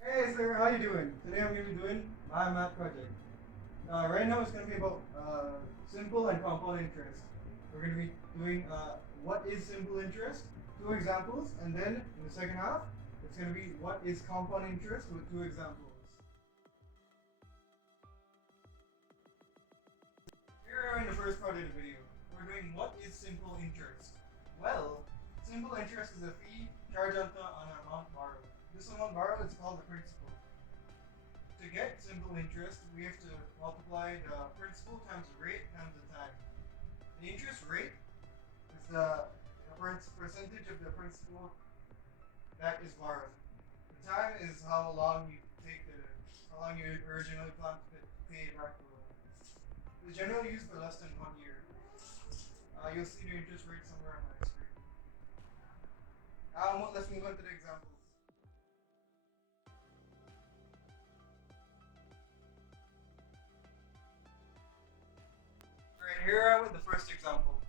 Hey sir, how you doing? Today I'm going to be doing my math project. Right now it's going to be about simple and compound interest. We're going to be doing what is simple interest, two examples, and then in the second half it's going to be what is compound interest with two examples. Here are in the first part of the video. We're doing what is simple interest. Well, simple interest is a fee charged on an amount borrowed. This amount borrowed is called the principal. To get simple interest, we have to multiply the principal times the rate times the time. The interest rate is the percentage of the principal that is borrowed. The time is how long you originally plan to pay back the loan. It's generally used for less than 1 year. You'll see the interest rate somewhere on my screen. Let's move on to the examples. Alright, here are with the first example.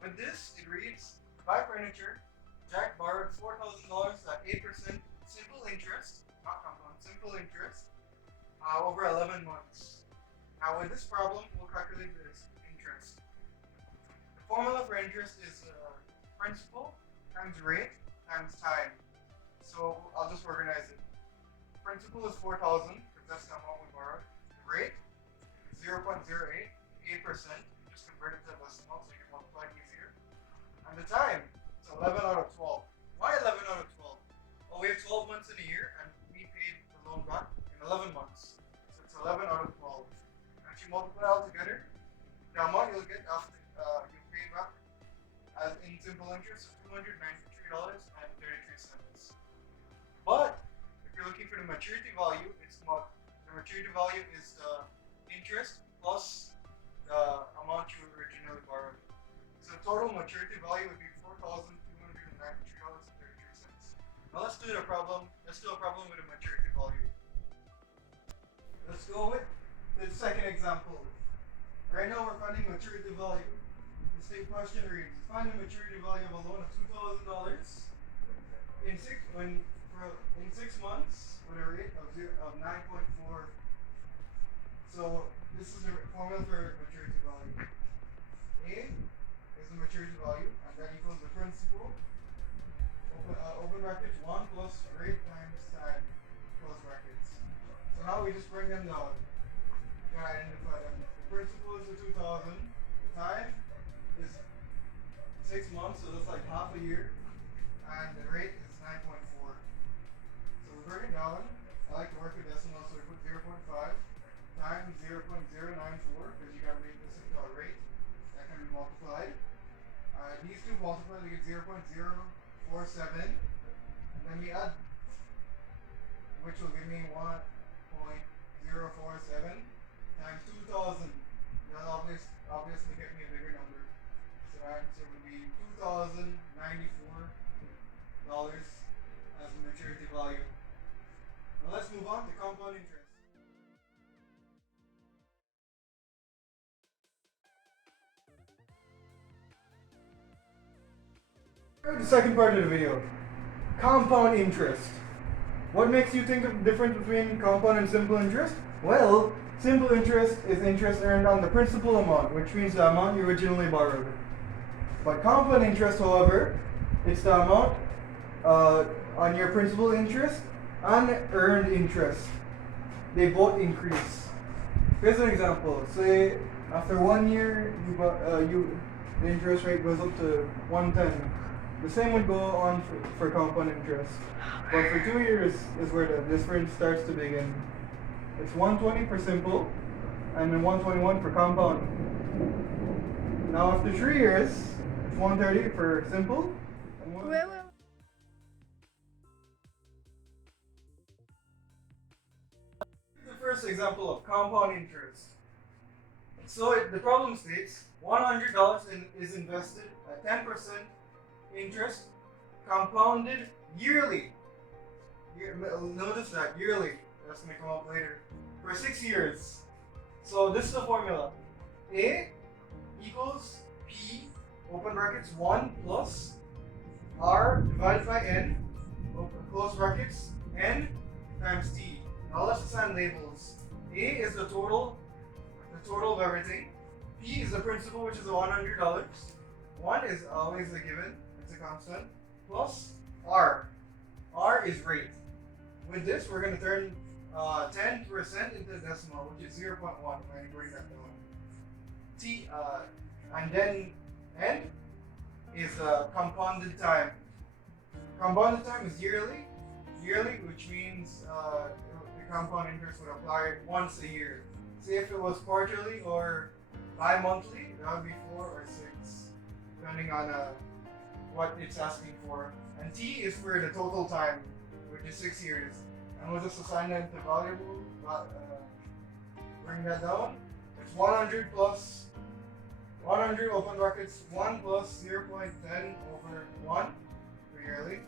With this, it reads, buy furniture. Jack borrowed $4,000 at 8% simple interest, not compound, simple interest, over 11 months. Now, with this problem, we'll calculate this interest. The formula for interest is principal times rate times time. So I'll just organize it. Principal is 4,000 because that's the amount we borrowed. The rate is 0.08, 8%. Just convert it to a decimal so you can multiply it easier. And the time is 11 out of 12. Why 11 out of 12? Well, we have 12 months in a year and we paid the loan back in 11 months. So it's 11 out of 12. If you multiply all together, the amount you'll get after you pay back as in simple interest is $293.33. But if you're looking for the maturity value, it's not. The maturity value is the interest plus the amount you originally borrowed. So total maturity value would be $4,293.33. Now let's do a problem with a maturity value. Let's go with the second example. Right now we're finding maturity value. The state question reads, find the maturity value of a loan of $2,000 in 6 months with a rate of 9.4. So this is the formula for maturity value. A is the maturity value, and that equals the principal. Open brackets 1 plus rate times time close brackets. So now we just bring them down. You can identify them. The principal is the 2,000. The time is 6 months, so that's like half a year, and the rate is 9.4. So we bring it down. I like to work with decimals, so we put 0.5 times 0.094 because you gotta make this into a rate that can be multiplied. These two multiply to get 0.047, and then we add, which will give me 1.047 times 2,000. That'll obviously get me a bigger number. So the answer would be $2,094 as the maturity value. Now let's move on to compound interest. The second part of the video, compound interest. What makes you think of the difference between compound and simple interest? Well, simple interest is interest earned on the principal amount, which means the amount you originally borrowed. But compound interest, however, it's the amount on your principal interest and earned interest. They both increase. Here's an example. Say after 1 year, the interest rate goes up to 110. The same would go on for compound interest. But for 2 years is where the difference starts to begin. It's 120 for simple and then 121 for compound. Now after 3 years, it's 130 for simple and Here's the first example of compound interest. So the problem states $100 is invested at 10% interest compounded yearly. Notice that yearly. That's going to come up later. For 6 years. So this is the formula. A equals P, open brackets 1 plus R divided by N, open close brackets, N times T. Now let's assign labels. A is the total of everything. P is the principal, which is $100. 1 is always a given, it's a constant. Plus R. R is rate. With this, we're going to turn 10% into decimal, which is 0.1. I'm going to bring that down. T, and then N is compounded time. Compounded time is yearly. Yearly, which means the compound interest would apply once a year. Say if it was quarterly or bi-monthly, that would be 4 or 6, depending on what it's asking for. And T is for the total time, which is 6 years. And we'll just assign that to variable, bring that down. It's 100 plus 100 open brackets 1 plus 0.10 over 1 for yearly.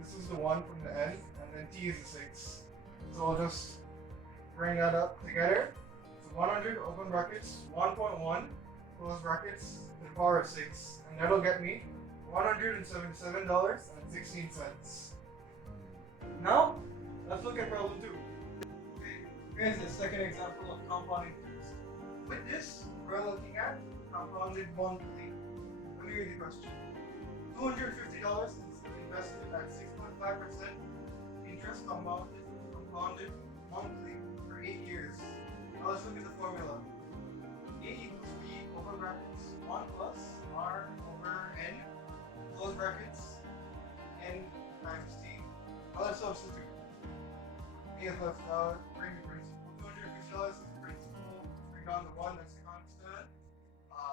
This is the 1 from the end, and then T is the 6. So I'll just bring that up together. So 100 open brackets 1.1 close brackets to the power of 6, and that'll get me $177.16. Now, let's look at problem 2. Here's the second example of compound interest. With this, we're looking at compounded monthly. Let me read the question. $250 is invested at 6.5% interest compounded monthly for 8 years. Now let's look at the formula. A equals B open brackets 1 plus R over N close brackets N times T. Now let's substitute. A is left out, bring the principal. $250 is the principal, bring down the 1, that's the constant.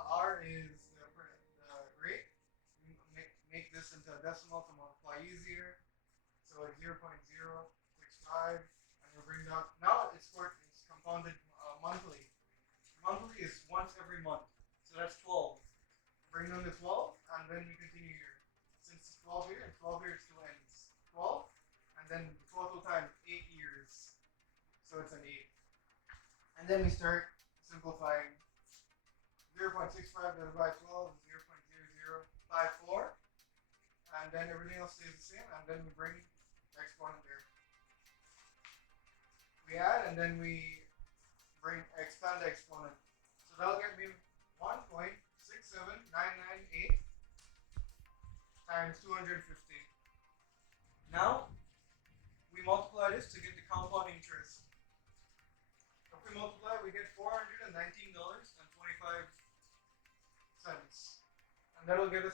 R is the rate. Make this into a decimal to multiply easier. So it's 0.065, and we'll bring down. Now it's compounded monthly. Monthly is once every month, so that's 12. Bring down the 12, and then we continue here. Since it's 12 here, and 12 here, it's 2 ends. 12, and then the total time 8 years, so it's an 8. And then we start simplifying. 0.65 divided by 12 is 0.0054. And then everything else stays the same, and then we bring the exponent there. We add, and then we expand the exponent. So that'll get me 1.67998 times 250. Now, we multiply this to get the compound interest. If we multiply, we get $419.25. And that'll give us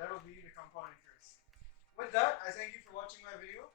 that'll be the compound interest. With that, I thank you for watching my video.